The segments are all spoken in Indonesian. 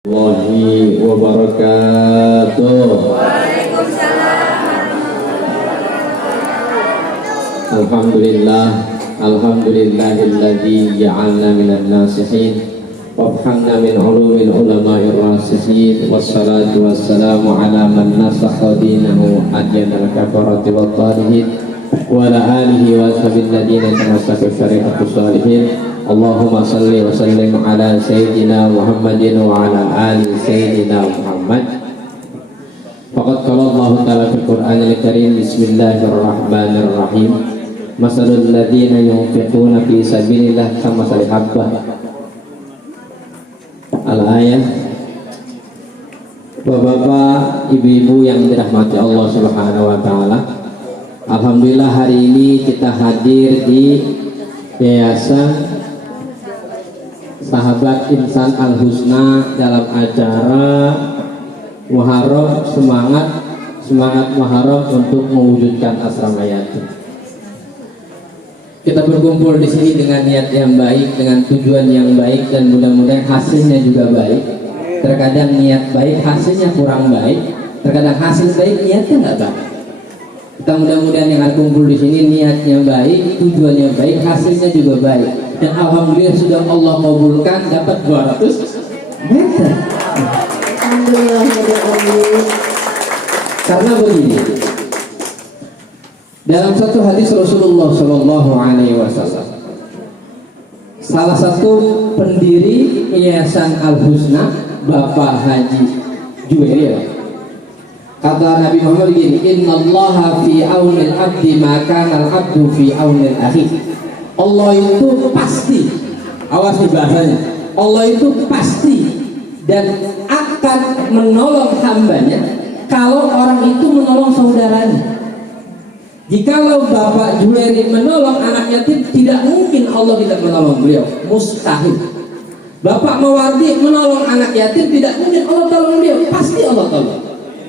Warahmatullahi wabarakatuh. Alhamdulillahilladzi ja'alna minan nasihin wabhamna min ulumil ulama'ir rasihin wassalatu wassalamu ala man nasakha dinahu adyanal kafarati wat talihin wa ala alihi wa ashabil ladina tamassaku syari'atu salihin. Allahumma salli wa sallim ala sayyidina Muhammadin wa ala ali sayyidina Muhammad. Faqad qala Allah ta'ala fil Qur'anil Karim, bismillahirrahmanirrahim, masalul ladzina yunfiquna fi sabilillah kamathali habbah. Al-ayat. Bapak-bapak, ibu-ibu yang dirahmati Allah Subhanahu wa taala, alhamdulillah hari ini kita hadir di Yayasan Sahabat Insan Al-Husna dalam acara Muharram, semangat Muharram untuk mewujudkan asrama yatim. Kita berkumpul di sini dengan niat yang baik, dengan tujuan yang baik, dan mudah-mudahan hasilnya juga baik. Terkadang niat baik, hasilnya kurang baik. Terkadang hasil baik, niatnya nggak baik. Kita mudah-mudahan yang akan kumpul di sini niatnya baik, tujuannya baik, hasilnya juga baik. Dan alhamdulillah sudah Allah kabulkan, dapat 200 meter. Alhamdulillah. Karena begini, dalam satu hadis Rasulullah Shallallahu Alaihi Wasallam, salah satu pendiri Yayasan Al-Husna, Bapak Haji Juwairiyah, kata Nabi Muhammad begini, innallaha fi aunil abdi ma kana al-abdu fi aunil akhi. Allah itu pasti, awas nih bahasanya, Allah itu pasti dan akan menolong hambanya kalau orang itu menolong saudaranya. Jikalau Bapak Juwairi menolong anak yatim, tidak mungkin Allah tidak menolong beliau, mustahil. Bapak Mawardi menolong anak yatim, tidak mungkin Allah tolong beliau, pasti Allah tolong.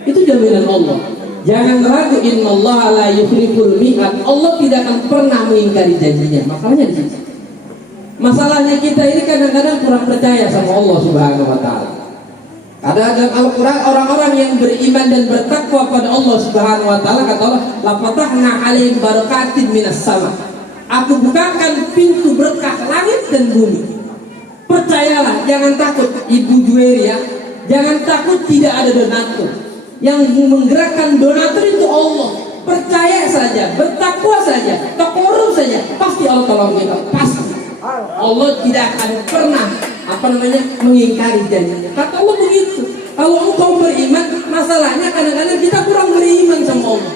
Itu jaminan Allah. Jangan ragu, innallaha la yukhliful mi'ad. Allah tidak akan pernah mengingkari janjinya. Masalahnya di sini. Masalahnya kita ini kadang-kadang kurang percaya sama Allah Subhanahu wa taala. Ada Al-Qur'an, orang-orang yang beriman dan bertakwa pada Allah Subhanahu wa taala, kata Allah, la fatahna 'alaihim barakatin minas sama. Aku bukakan pintu berkah langit dan bumi. Percayalah, jangan takut Ibu Juwairi ya. Jangan takut tidak ada donatur. Yang menggerakkan donatur itu Allah. Percaya saja, bertakwa saja, takarrub saja, pasti Allah tolong kita, pasti. Allah tidak akan pernah mengingkari janjinya. Kata Allah begitu. Kalau engkau beriman, masalahnya kadang-kadang kita kurang beriman sama Allah.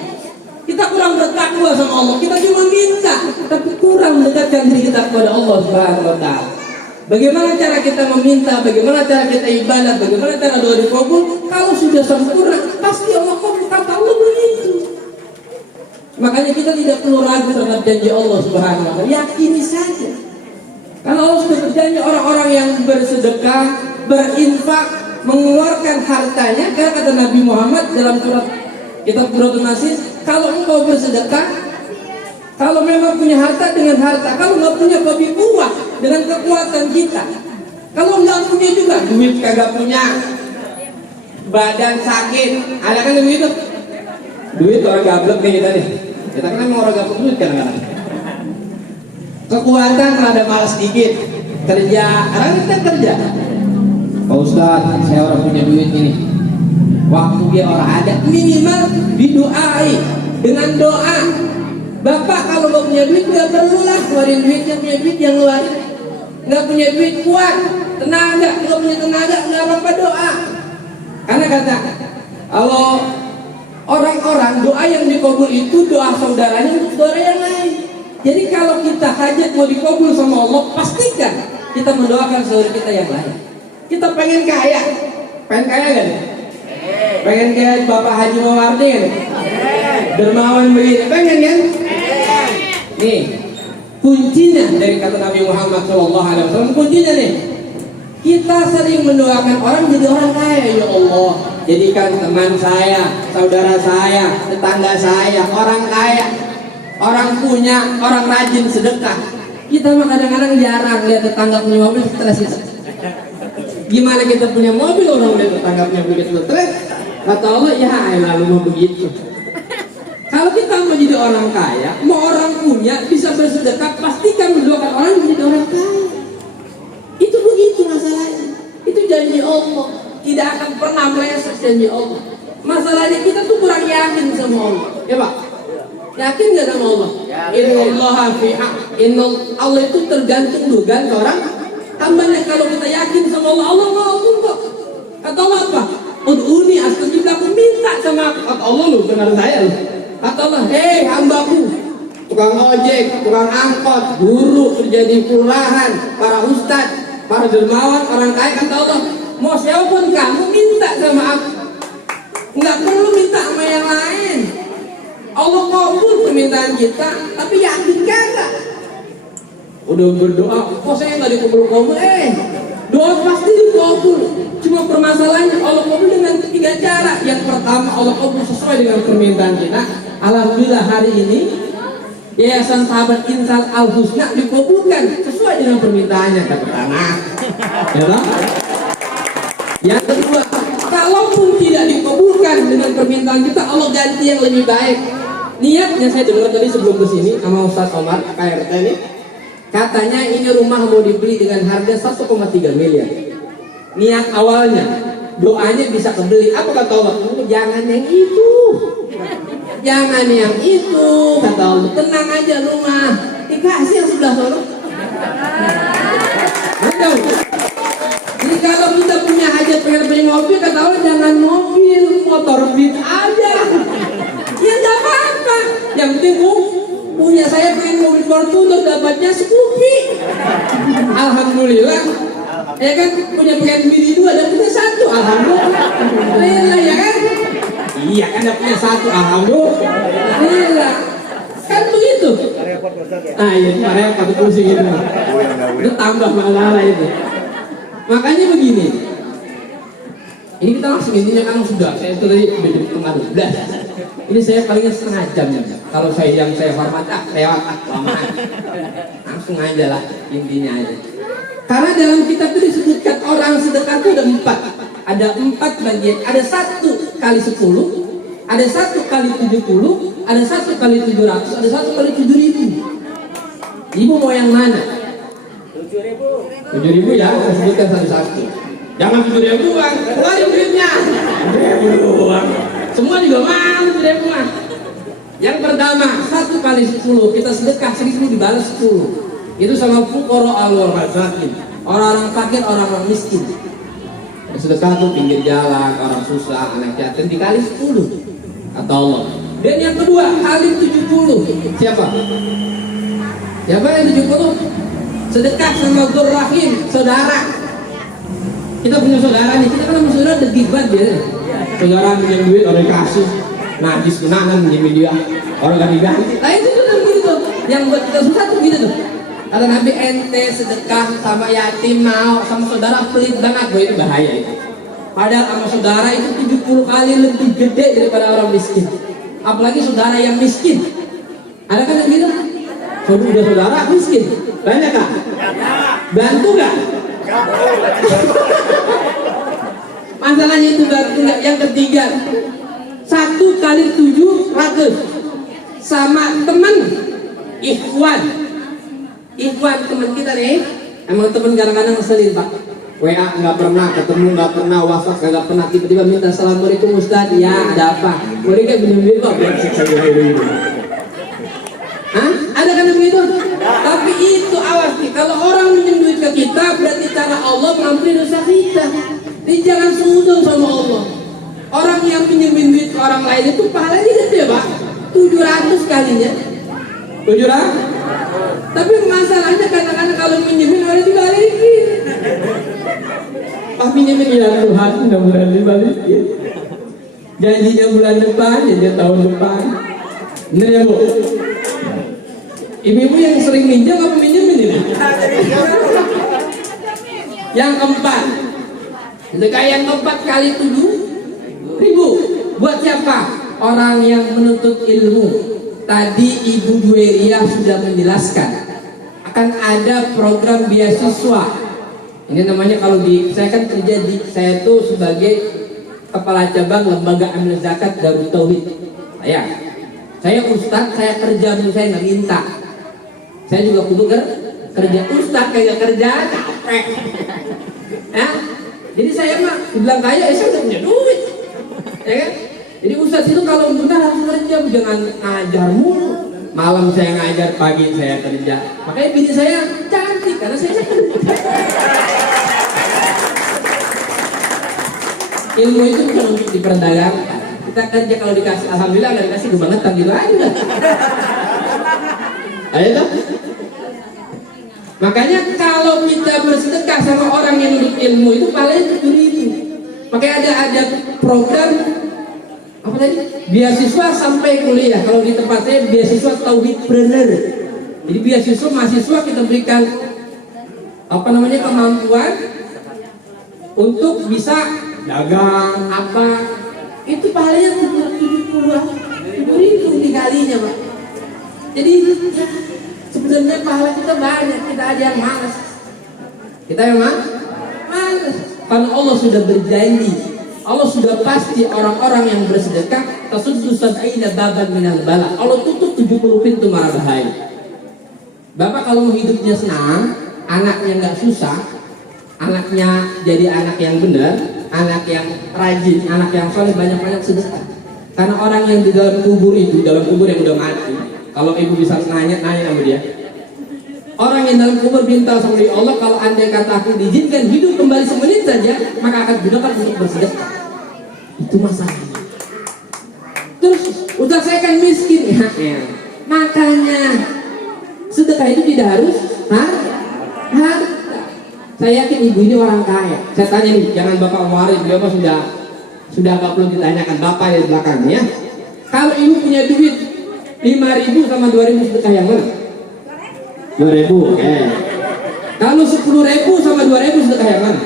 Kita kurang bertakwa sama Allah. Kita cuma minta, tapi kurang mendekatkan diri kita kepada Allah Subhanahu wa taala. Bagaimana cara kita meminta, bagaimana cara kita ibadah, bagaimana cara doa dikabul? Kalau sudah sempurna, pasti Allah kabul. Kata Allah begitu. Makanya kita tidak perlu ragu terhadap janji Allah Subhanahu wa taala. Yakini saja. Karena Allah sudah berjanji orang-orang yang bersedekah, berinfak, mengeluarkan hartanya. Karena kata Nabi Muhammad dalam kitab Quratul Nasis, kalau engkau bersedekah, kalau memang punya harta dengan harta, kalau nggak punya babi buah dengan kekuatan kita, kalau nggak punya juga duit kagak punya, badan sakit, ada kan begitu? Duit orang gablek kayak kita nih. Kita kan memang orang gablek duit kadang-kadang. Kekuatan rada malas dikit, kerja, karena kita kerja. Pak Ustadz, saya orang punya duit ini. Waktu dia orang ada, minimal didoai dengan doa. Bapak kalau nggak punya duit nggak perlu lah keluarin duit, yang punya duit yang ngeluarin. Nggak punya duit kuat, tenaga, nggak punya tenaga nggak apa-apa doa. Karena kata kalau orang-orang doa yang dikabul itu doa saudaranya untuk saudara yang lain. Jadi kalau kita hajat mau dikabul sama Allah, pastikan kita mendoakan saudara kita yang lain. Kita pengen kaya kan? Pengen kayak Bapak Haji Mawardi kan? Dermawan begini, pengen kan? Nih, kuncinya dari kata Nabi Muhammad SAW, kuncinya nih, kita sering mendoakan orang jadi orang kaya. Ya Allah, jadikan teman saya, saudara saya, tetangga saya orang kaya, orang punya, orang rajin sedekah. Kita mah kadang-kadang jarang lihat tetangga punya mobil stres kita. Gimana kita punya mobil, orang lihat tetangganya begitu stres, kata Allah ya lalu mau begitu. Kalau kita mau jadi orang kaya, mau orang punya bisa bersedekah, pastikan mendoakan orang menjadi orang kaya. Itu begitu masalahnya. Itu janji Allah, tidak akan pernah meleset janji Allah. Masalahnya kita tuh kurang yakin sama Allah, ya Pak. Yakin nggak sama Allah? Allah itu tergantung juga ke orang hambanya. Kalau kita yakin sama Allah, Allah mau kok. Kata Allah apa? Ud'uni astajib lakum, minta sama aku. Kata Allah, lu dengar saya lu. Kata Allah, hei hambaku, tukang ojek, tukang angkot, guru kerja di kelurahan, para ustadz, para dermawan, orang kaya. Kata Allah, mau siapapun kamu minta sama aku, nggak perlu minta sama yang lain. Allah kabul permintaan kita, tapi yakin kagak? Udah berdoa, kok saya nggak dikabul-kabul? Doa pasti dikabul. Cuma permasalahannya Allah kabul dengan 3 cara. Yang pertama, Allah kabul sesuai dengan permintaan kita. Alhamdulillah hari ini Yayasan Sahabat Insan Al-Husna dikabulkan sesuai dengan permintaannya, kata tanah. Ya, yang kedua, kalaupun tidak dikabulkan dengan permintaan kita, Allah ganti yang lebih baik. Niatnya saya dengar tadi sebelum kesini sama Ustaz Omar KRT ini, katanya ini rumah mau dibeli dengan harga 1,3 miliar. Niat awalnya, doanya bisa kebeli. Apa kata Allah? Jangan yang itu, jangan yang itu, kata Allah. Tenang aja rumah, dikasih yang sebelah sana. Betul. Jadi kalau kita punya hajat pengen beli mobil, kata Allah jangan mobil, motor Beat aja. Ya nggak apa-apa. Yang penting punya saya pengen mobil Fortuner, dapatnya Scoopy. Alhamdulillah. Ya kan, punya pengen Mini 2, dapatnya 1. Alhamdulillah, ya kan? Iya kan, dapatnya 1. Alhamdulillah. Kan begitu. Ah iya, repot pusing itu. Itu tambah masalah itu. Makanya begini. Ini kita langsung intinya kan sudah. Saya itu tadi udah setengah 12. Ini saya palingnya setengah jam ya. Kalau saya yang saya hormat, lewat lamaan. Langsung aja lah intinya aja. Karena dalam kitab itu disebutkan orang sedekah itu ada 4. Ada 4 bagian. Ada 1 kali 10, ada 1 kali 70, ada 1 kali 700, ada 1 kali 7.000. Ibu mau yang mana? 7.000 ya, saya sebutkan satu-satu. Jangan 7.000-an, keluarin duitnya. 7.000-an. Semua juga mau 7.000-an. Yang pertama, 1 kali 10, kita sedekah 1.000 dibalas 10. Itu sama fuqara al-masakin, orang-orang fakir, orang-orang miskin. Sedekah tuh pinggir jalan, orang susah, anak yatim, dikali 10 kata Allah. Dan yang kedua, kali 70. Siapa? Siapa yang 70? Sedekah sama Rahim, saudara. Kita punya saudara nih, kita kan sama saudara degibat dia. Saudara punya duit, orang kasih. Najis kenangan minjem dia, orang gak diganti. Nah itu tuh gitu. Yang buat kita susah tuh gitu tuh. Kata Nabi, ente sedekah sama yatim mau, sama saudara pelit banget, itu bahaya itu. Padahal sama saudara itu 70 kali lebih gede daripada orang miskin. Apalagi saudara yang miskin. Ada kan yang gitu? Udah saudara miskin, banyak kah? Bantu gak? Masalahnya itu bantu gak? Yang ketiga, 1 kali 700 sama teman ikhwan. Ikhwan teman kita nih, emang teman kadang-kadang ngeselin Pak. WA nggak pernah ketemu, nggak pernah WhatsApp nggak pernah, tiba-tiba minta assalamualaikum Ustaz, ya ada apa? Boleh kayak bener-bener kok. Hah? Ada kan begitu? Tapi itu awas nih, kalau orang minjem duit ke kita berarti cara Allah mengampuni dosa kita. Jadi jangan sudon sama Allah. Orang yang pinjemin duit ke orang lain itu pahalanya gede Pak, 700 kalinya. 700. Tapi masalahnya kadang-kadang kalau minjemin orang dibalikin. Pak minjemin ya Tuhan, mudah-mudahan dibalikin. Janjinya bulan depan, janjinya tahun depan. Bener ya Bu? Ibu-ibu yang sering minjem apa minjemin ini? Yang keempat, sedekah yang keempat kali 7.000. Buat siapa? Orang yang menuntut ilmu. Tadi Ibu Dueria sudah menjelaskan akan ada program beasiswa Ini namanya kalau saya kan kerja saya tuh sebagai kepala cabang lembaga amil zakat Darut Tauhid. Saya ustadz, saya kerja dulu, saya nggak minta. Saya juga kudu kerja ustadz kayak kerja capek. Ya, jadi saya mah bilang kaya, saya udah punya duit, ya kan? Jadi ustadz itu kalau benar harus kerja, jangan ngajar mulu. Malam saya ngajar, pagi saya kerja. Makanya bini saya cantik karena saya kerja. Ilmu itu bukan untuk diperdagangkan. Kita kerja kalau dikasih, alhamdulillah nggak dikasih kebangetan gitu aja. Ayo dong. Makanya kalau kita bersedekah sama orang yang hidup ilmu itu paling 7.000. Makanya ada program apa tadi? Beasiswa sampai kuliah. Kalau di tempat saya beasiswa Tauhidpreneur. Jadi beasiswa mahasiswa kita berikan kemampuan untuk bisa dagang apa. Itu pahalanya 70.000 dikalinya, Pak. Jadi sebenarnya pahala kita banyak, kita aja yang malas. Kita yang malas. Karena Allah sudah berjanji, Allah sudah pasti orang-orang yang bersedekah tasuddu sab'ina baban minal bala. Allah tutup 70 pintu mara bahaya. Bapak kalau hidupnya senang, anaknya nggak susah, anaknya jadi anak yang benar, anak yang rajin, anak yang soleh, banyak-banyak sedekah. Karena orang yang di dalam kubur itu, dalam kubur yang udah mati, kalau ibu bisa nanya sama dia, orang yang dalam kubur minta sama dia, Allah kalau andai kata aku diizinkan hidup kembali semenit saja, maka akan gunakan untuk bersedekah. Itu masalahnya. Terus udah saya kan miskin ya. Makanya sedekah itu tidak harus harta. Saya yakin ibu ini orang kaya. Saya tanya nih, jangan Bapak Muarif, beliau sudah gak perlu ditanyakan, Bapak di belakangnya. Kalau ibu punya duit 5.000 sama 2.000 sedekah yang mana? 2.000. Kalau 10.000 sama 2.000 sedekah yang mana?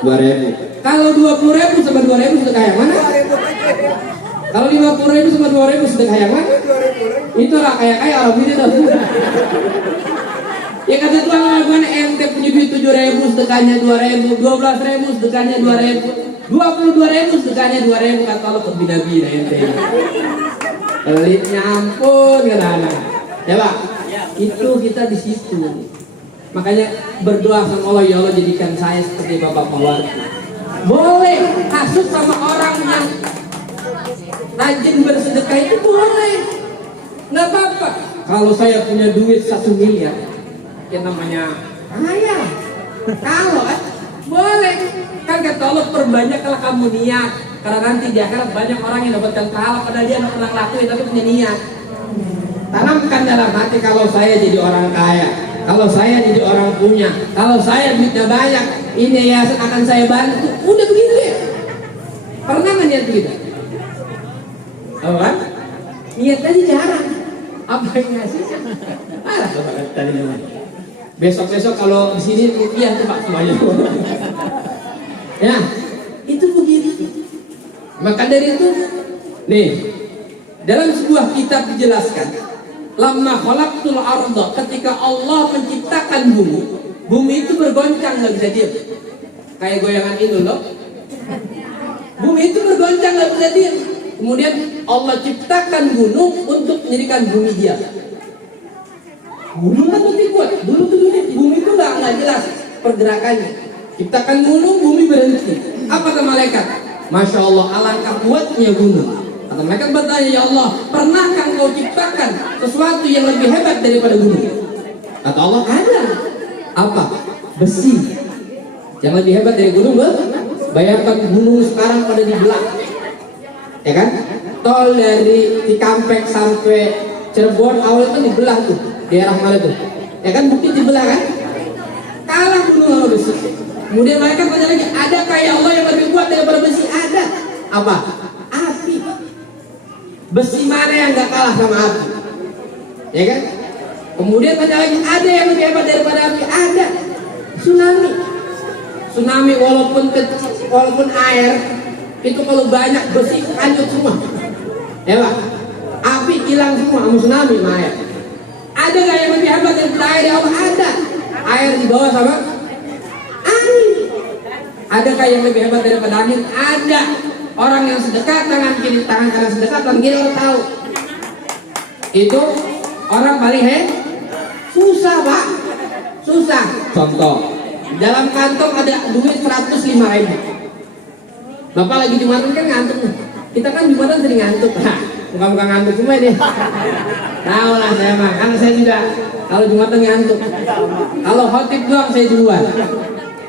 2.000. Kalau 20.000 sama 2.000 sedekah yang mana? Kalau 50.000 sama 2.000 sedekah yang mana? Itu lah kayak orang ini tuh. Ya kata Tuhan, lakukan ente punya duit 7.000 sedekahnya 2.000, 12.000 sedekahnya 2.000, 22.000 sedekahnya 2.000, kata Allah berbina-bina ente. Pelitnya ampun kadang-kadang. Ya Pak, itu kita di situ. Makanya berdoa sama Allah, ya Allah jadikan saya seperti Bapak Mawar. Boleh hasut sama orang yang rajin bersedekah itu boleh, nggak apa-apa. Kalau saya punya duit 1 miliar, yang namanya kaya. Kalau boleh, kan kata Allah perbanyak kalau kamu niat, karena nanti di akhirat banyak orang yang dapatkan pahala padahal dia nggak pernah lakuin tapi punya niat. Tanamkan dalam hati, kalau saya jadi orang kaya, kalau saya jadi orang punya, kalau saya duitnya banyak, ini yayasan akan saya bantu. Udah begitu ya. Pernah nggak niat begitu? Oh kan? Niat tadi jarang. Apa yang ngasih? Alah, tadi namanya. Besok-besok kalau di sini rupiah tuh Pak semuanya. Ya, itu begitu. Maka dari itu, nih, dalam sebuah kitab dijelaskan, lamma khalaqtul arda, ketika Allah menciptakan bumi itu bergoncang, nggak bisa diam. Kayak goyangan itu loh. Bumi itu bergoncang, nggak bisa diam. Kemudian Allah ciptakan gunung untuk menjadikan bumi diam. Gunung kan lebih kuat. Dulu tuh bumi itu nggak jelas pergerakannya. Ciptakan gunung, bumi berhenti. Apa kata malaikat? Masya Allah, alangkah kuatnya gunung. Kata malaikat bertanya, ya Allah, pernahkah Engkau ciptakan sesuatu yang lebih hebat daripada gunung? Kata Allah, ada. Apa? Besi. Yang lebih hebat dari gunung, bayangkan gunung sekarang pada dibelah, ya kan? Tol dari Cikampek sampai Cirebon awal itu dibelah tuh. Daerah mana tuh? Ya kan bukit dibelah kan? Kalah gunung sama besi. Kemudian mereka tanya lagi, ada kayak Allah yang lebih kuat daripada besi? Ada. Apa? Api. Besi mana yang gak kalah sama api? Ya kan? Kemudian tanya lagi, ada yang lebih hebat daripada api? Ada. Tsunami. Tsunami walaupun kecil, walaupun air itu kalau banyak besi hancur semua. Ya Pak? Api hilang semua sama tsunami sama air. Ada nggak yang lebih hebat daripada air? Ya Allah, ada. Air di bawah sama Adakah yang lebih hebat daripada angin? Ada. Orang yang sedekah tangan kiri, tangan kanan sedekah, tangan kiri orang tahu. Itu orang paling susah, Pak. Susah. Contoh, dalam kantong ada duit 105.000. Bapak lagi Jumatan kan ngantuk nih. Kita kan Jumatan sering ngantuk. Nah, bukan ngantuk semua ini. Tahu lah saya mah, karena saya juga kalau Jumatan ngantuk. Kalau khotib doang saya duluan.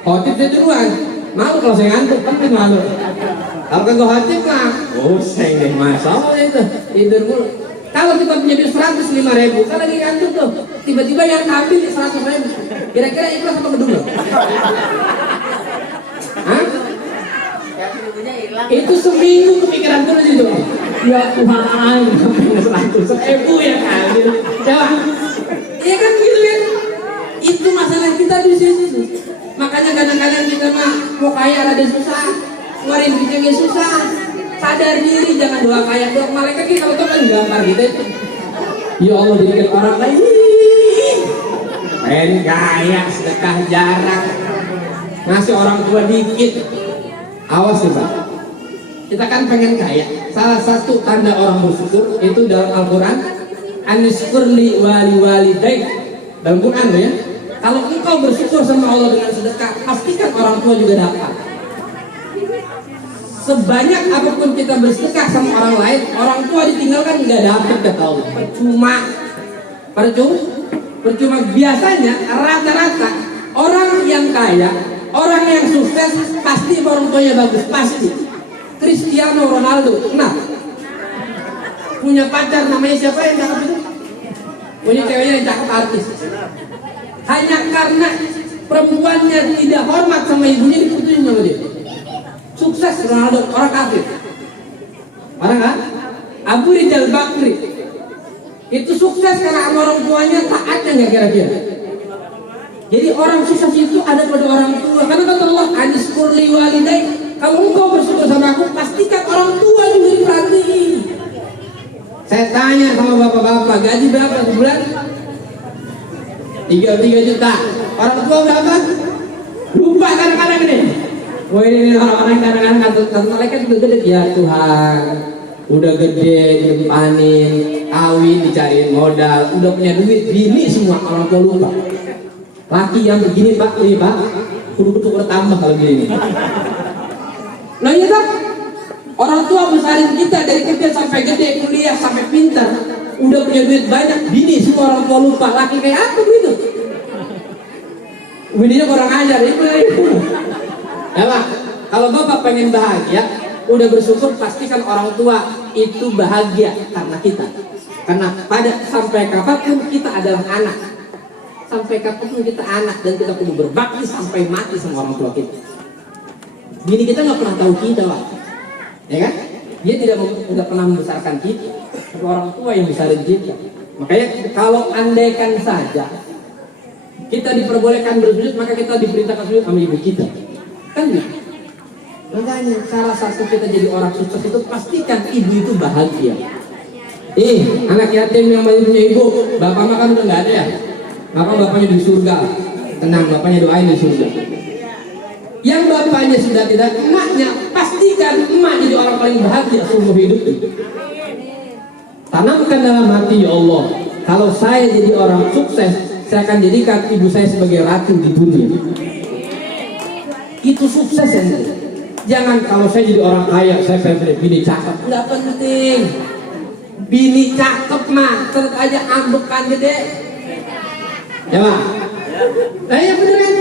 Khotib saya duluan. Malu kalau saya ngantuk, kan malu. Kalau kagak khotib mah, saya deh masalah itu tidur mulu. Kalau kita punya duit 105.000, kan lagi ngantuk tuh, tiba-tiba yang ambil 100.000, kira-kira ikhlas apa kedua? Hah? Itu seminggu kepikiran terus itu. Ya Tuhan, 100.000 ya kan? Coba, iya kan gitu kan? Itu masalah kita di sini. Makanya kadang-kadang kita mah mau kaya ada susah, ngeluarin duitnya susah. Sadar diri, jangan doa kaya doang. Malaikat kita kalau kan gambar kita itu. Ya Allah, jadikan orang lain pengen kaya, sedekah jarang, ngasih orang tua dikit. Awas ya Pak, kita kan pengen kaya. Salah satu tanda orang bersyukur itu dalam Al-Quran, Aniskurli wali walidaik. Dalam Quran ya, kalau engkau bersyukur sama Allah dengan sedekah, pastikan orang tua juga dapat. Sebanyak apapun kita bersedekah sama orang lain, orang tua ditinggalkan nggak dapat, kata Allah. Percuma. Biasanya rata-rata orang yang kaya, orang yang sukses pasti orang tuanya bagus, pasti. Cristiano Ronaldo, nah punya pacar namanya siapa yang cakep itu? Punya ceweknya yang cakep, artis. Hanya karena perempuannya tidak hormat sama ibunya, diputusin sama dia. Sukses Ronaldo, orang kafir. Orang kan? Abu Rizal Bakri itu sukses karena sama orang tuanya taatnya nggak kira-kira. Jadi orang sukses itu ada pada orang tua. Karena kata Allah, Aniskurli walidai, kalau engkau bersyukur sama aku, pastikan orang tua juga diperhatiin. Saya tanya sama bapak-bapak, gaji berapa sebulan? 3 juta. Orang tua berapa? Lupa kadang-kadang nih. Wah ini orang-orang kadang-kadang kantor malaikat udah gede, ya Tuhan, udah gede, nyimpanin, kawin, dicariin modal, udah punya duit, bini semua, orang tua lupa. Laki yang begini Pak, ini Pak, kudu bertambah kalau gini. Nah iya tak, orang tua besarin kita dari kecil sampai gede, kuliah sampai pintar, udah punya duit banyak, bini semua orang tua lupa. Laki kayak apa begitu? Bininya kurang ajar, itu. Ya Pak, kalau Bapak pengen bahagia, udah bersyukur, pastikan orang tua itu bahagia karena kita. Karena sampai kapanpun kita adalah anak. Sampai kapanpun kita anak dan kita perlu berbakti sampai mati sama orang tua kita. Bini kita nggak pernah tahu kita, Pak. Ya kan? Dia tidak pernah membesarkan kita. Tapi orang tua yang besarin kita. Makanya kalau andaikan saja kita diperbolehkan bersujud, maka kita diperintahkan sujud sama ibu kita. Kan gitu. Makanya salah satu kita jadi orang sukses itu pastikan ibu itu bahagia. Anak yatim yang masih punya ibu, bapak mah kan udah nggak ada ya. Maka bapaknya di surga. Tenang, bapaknya doain di surga. Yang bapaknya sudah tidak, emaknya pastikan emak jadi orang paling bahagia seumur hidup itu. Tanamkan dalam hati, ya Allah, kalau saya jadi orang sukses, saya akan jadikan ibu saya sebagai ratu di dunia. Itu sukses ya. Jangan kalau saya jadi orang kaya, saya pengen bini cakep. Nggak penting. Bini cakep mah, tetap aja ambekan gede. Ya Pak? Nah ya beneran.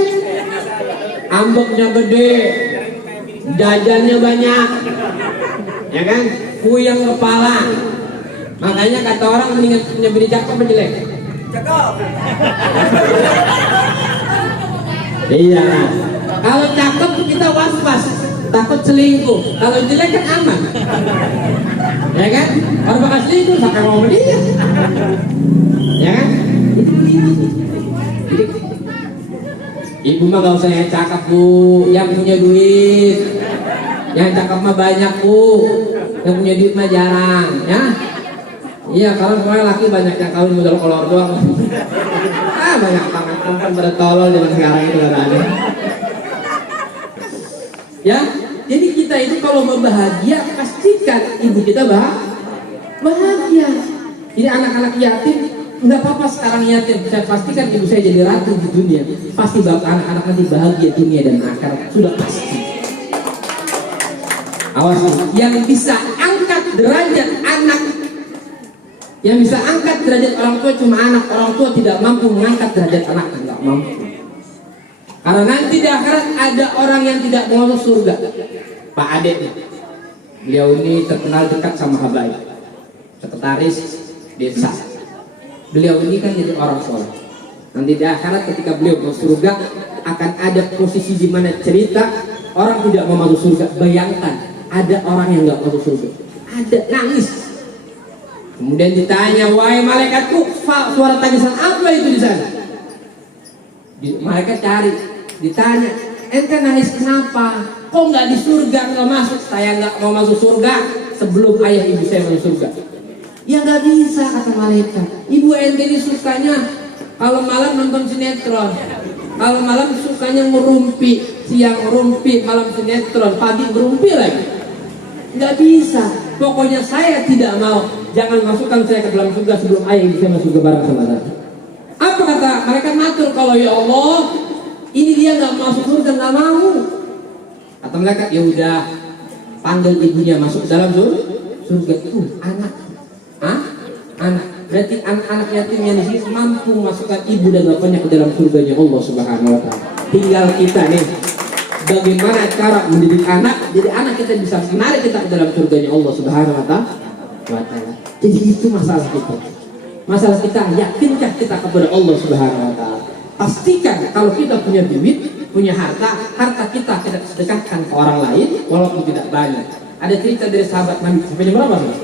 Ambeknya gede, jajannya banyak, ya kan? Kuyang kepala. Makanya kata orang mendingan punya bini cakep apa jelek? Cakep. Iya. Kalau cakep kita was-was, takut selingkuh. Kalau jelek kan aman, ya kan? Orang bakal selingkuh, siapa mau sama dia? Ya kan? Itu begitu. Jadi, ibu mah gak usah yang cakep Bu, yang punya duit. Yang cakep mah banyak Bu, yang punya duit mah jarang, ya? Iya, kalau semuanya laki banyak yang kawin modal kolor doang. Banyak banget perempuan pada tolol zaman sekarang itu kan ada. Ya, jadi kita itu kalau mau bahagia, pastikan ibu kita bahagia. Jadi anak-anak yatim, nggak apa-apa sekarang yatim, saya pastikan ibu saya jadi ratu di dunia. Pasti bapak anak-anak nanti bahagia dunia dan akhirat, sudah pasti. Awas, yang bisa angkat derajat anak, yang bisa angkat derajat orang tua cuma anak. Orang tua tidak mampu mengangkat derajat anak, tidak mampu. Karena nanti di akhirat ada orang yang tidak mau masuk surga. Pak Ade, beliau ini terkenal dekat sama Habaib, sekretaris desa. Beliau ini kan jadi orang soleh. Nanti di akhirat ketika beliau masuk surga akan ada posisi di mana cerita orang tidak mau masuk surga. Bayangkan ada orang yang nggak masuk surga, ada nangis. Kemudian ditanya, wahai malaikatku, suara tangisan apa itu di sana? Mereka cari, ditanya, ente nangis kenapa? Kok nggak di surga, nggak masuk? Saya nggak mau masuk surga sebelum ayah ibu saya masuk surga. Ya nggak bisa, kata malaikat. Ibu ente ini sukanya kalau malam nonton sinetron, kalau malam sukanya ngerumpi, siang ngerumpi, malam sinetron, pagi ngerumpi lagi. Nggak bisa. Pokoknya saya tidak mau. Jangan masukkan saya ke dalam surga sebelum ayah ibu saya masuk ke barang sama saya. Apa kata mereka? Matur, kalau ya Allah, ini dia nggak masuk surga, nggak mau. Kata mereka, ya udah, panggil ibunya masuk ke dalam surga. Anak, anak. Berarti anak-anak yatimnya di sini mampu masukkan ibu dan bapaknya ke dalam surganya Allah Subhanahu Wa Taala. Tinggal kita nih, bagaimana cara mendidik anak, jadi anak kita bisa menarik kita ke dalam surganya Allah Subhanahu Wa Taala. Jadi itu masalah kita. Masalah kita, yakinkah kita kepada Allah Subhanahu Wa Taala? Pastikan kalau kita punya duit, punya harta kita sedekahkan ke orang lain walaupun tidak banyak. Ada cerita dari sahabat Nabi, sampai jam berapa sih?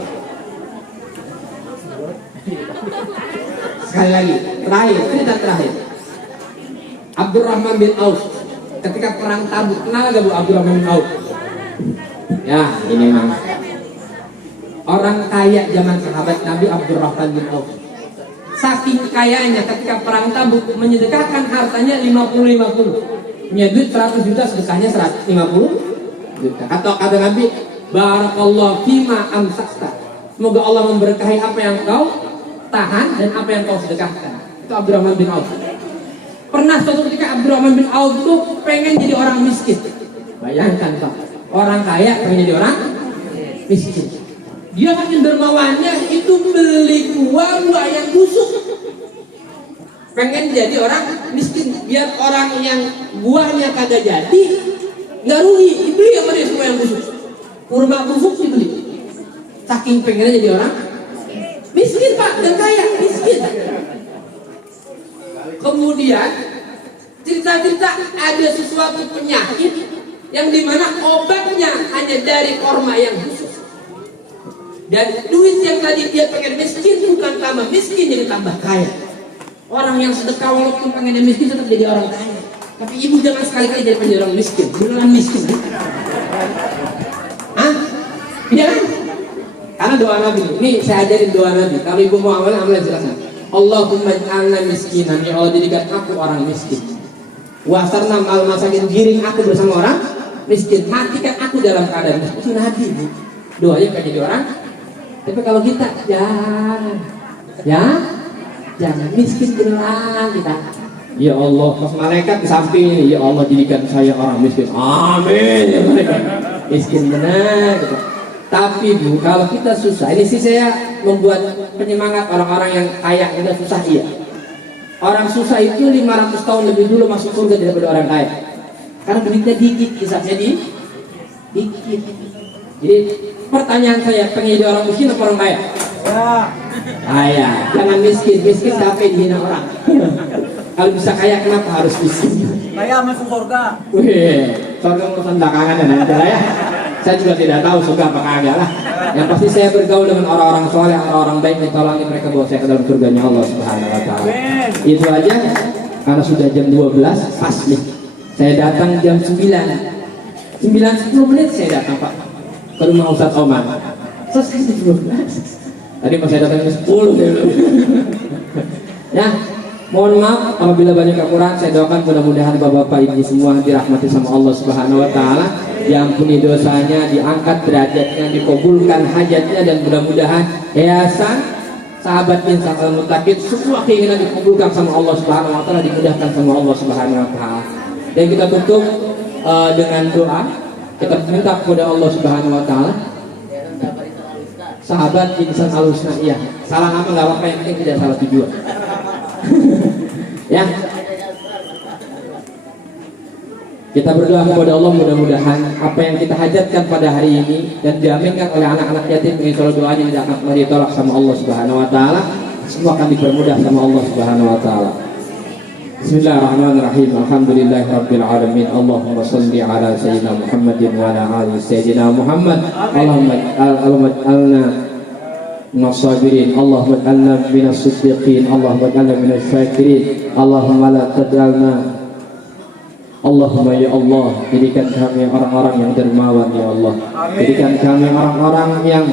Sekali lagi, cerita terakhir. Abdurrahman bin Auf ketika perang Tabuk, kenal gak Bu Abdurrahman bin Auf? Ya, ini memang orang kaya zaman sahabat Nabi, Abdurrahman bin Auf. Saking kayanya ketika perang Tabuk menyedekahkan hartanya 50-50. Punya duit 100 juta, sedekahnya 150 juta. Kata Nabi, barakallahu fima amsakta. Semoga Allah memberkahi apa yang kau tahan dan apa yang kau sedekahkan. Itu Abdurrahman bin Auf. Pernah suatu ketika Abdurrahman bin Auf itu pengen jadi orang miskin. Bayangkan Pak, orang kaya pengen jadi orang miskin. Dia makin dermawannya itu beli buah yang busuk. Pengen jadi orang miskin, biar orang yang buahnya kagak jadi nggak rugi, dibeli sama dia semua yang busuk. Kurma busuk dibeli. Saking pengennya jadi orang miskin Pak, dan kaya miskin. Kemudian cerita-cerita ada sesuatu penyakit yang dimana obatnya hanya dari korma yang busuk. Dan duit yang tadi dia pengen miskin bukan tambah miskin, jadi tambah kaya. Orang yang sedekah walaupun pengen miskin tetap jadi orang kaya. Tapi ibu jangan sekali-kali jadi orang miskin, beneran miskin. Iya kan? Karena doa Nabi, ini saya ajarin doa Nabi. Kalau ibu mau amal silakan. Allahumma ij'alna miskinan, ya Allah jadikan aku orang miskin. Wasarna mal masakin, giring aku bersama orang miskin. Matikan aku dalam keadaan miskin. Itu Nabi. Doanya pengen jadi orang. Tapi kalau kita jangan miskin beneran kita. Ya Allah, pas malaikat di samping ini, ya Allah jadikan saya orang miskin. Amin. Ya malaikat. Miskin benar. Gitu. Tapi Bu, kalau kita susah, ini sih saya membuat penyemangat orang-orang yang kaya kita susah iya. Orang susah itu 500 tahun lebih dulu masuk surga daripada orang kaya. Karena duitnya dikit, kisahnya dikit. Jadi pertanyaan saya, pengen jadi orang miskin apa orang kaya? Kaya, jangan miskin sampai dihina orang. Kalau bisa kaya kenapa harus miskin? Kaya masuk surga. Surga urusan belakangan dan aja lah ya. Saya juga tidak tahu surga apa kagak lah. Yang pasti saya bergaul dengan orang-orang soleh, orang-orang baik, yang tolongin mereka bawa saya ke dalam surganya Allah Subhanahu Wa Taala. Itu aja, karena sudah jam 12 pas nih. Saya datang jam 9:10 menit saya datang Pak ke rumah Ustadz Omar. Selesai jam 12. Tadi pas saya datang jam 10 ya. Mohon maaf apabila banyak kekurangan. Saya doakan mudah-mudahan bapak-bapak ibu semua dirahmati sama Allah Subhanahu Wa Taala. diampuni dosanya, diangkat derajatnya, dikabulkan hajatnya, dan mudah-mudahan yayasan sahabat insan al-muttaqin semua keinginan dikabulkan sama Allah Subhanahu wa taala, dimudahkan sama Allah Subhanahu wa taala. Dan kita tutup dengan doa. Kita minta kepada Allah Subhanahu wa taala. Sahabat insan al-husna, iya. Salah nama enggak apa-apa, yang penting tidak salah tujuan. Ya. Kita berdoa kepada Allah, mudah-mudahan apa yang kita hajatkan pada hari ini dan diaminkan oleh anak-anak yatim, insya Allah doanya tidak akan pernah ditolak sama Allah Subhanahu wa taala. Semua akan dipermudah sama Allah Subhanahu wa taala. Bismillahirrahmanirrahim. Alhamdulillahirabbil alamin. Allahumma shalli ala sayyidina Muhammadin wa ala ali sayyidina Muhammad. Allahumma ij'alna nasabirin, Allahumma ij'alna minas siddiqin, Allahumma ij'alna minas syakirin, Allahumma la taj'alna, Allahumma ya Allah, jadikan kami orang-orang yang dermawan ya Allah. Jadikan kami orang-orang yang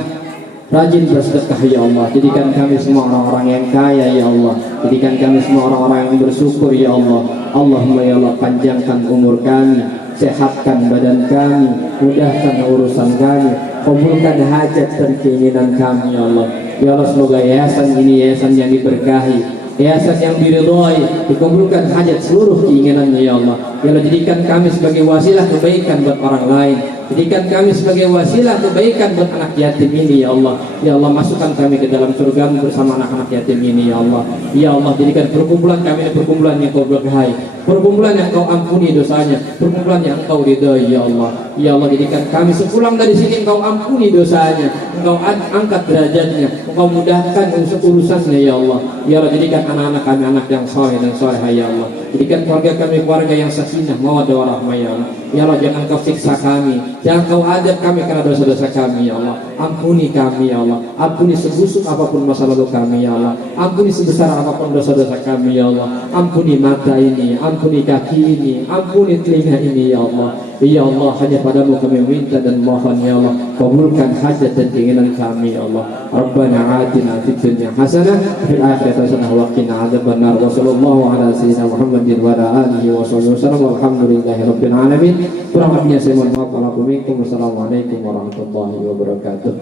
rajin bersedekah ya Allah. Jadikan kami semua orang-orang yang kaya ya Allah. Jadikan kami semua orang-orang yang bersyukur ya Allah. Allahumma ya Allah, panjangkan umur kami, sehatkan badan kami, mudahkan urusan kami, kabulkan hajat dan keinginan kami ya Allah. Ya Allah, semoga yayasan ini yayasan yang diberkahi, yayasan yang diridhai, dikabulkan hajat seluruh keinginannya ya Allah. Ya Allah, jadikan kami sebagai wasilah kebaikan buat orang lain. Jadikan kami sebagai wasilah kebaikan buat anak yatim ini ya Allah. Ya Allah, masukkan kami ke dalam surga bersama anak-anak yatim ini ya Allah. Ya Allah, jadikan perkumpulan kami ini perkumpulan yang kau berkahi, perkumpulan yang kau ampuni dosanya, perkumpulan yang kau ridhai ya Allah. Ya Allah, jadikan kami sepulang dari sini engkau ampuni dosanya, engkau angkat derajatnya, engkau mudahkan urusannya ya Allah. Ya Allah, jadikan anak-anak kami anak yang saleh dan salehah ya Allah. Jadikan keluarga kami keluarga yang sakinah mawaddah warahmah ya Allah. Ya Allah, jangan kau siksa kami, jangan kau adab kami karena dosa-dosa kami ya Allah. Ampuni kami ya Allah, ampuni sebusuk apapun masa lalu kami ya Allah, ampuni sebesar apapun dosa-dosa kami ya Allah. Ampuni mata ini, ampuni kaki ini, ampuni telinga ini ya Allah. Ya Allah, hanya padamu kami minta dan mohon ya Allah, kabulkan hajat dan keinginan kami ya Allah. Rabbana atina fid dunya hasanah fil akhirati hasanah wa qina adzabannar. Wa sallallahu ala sayyidina Muhammadin wa ala alihi wa sahbihi wasallam. Walhamdulillahi rabbil alamin. Kurang saya mohon maaf. Wassalamualaikum warahmatullahi wabarakatuh.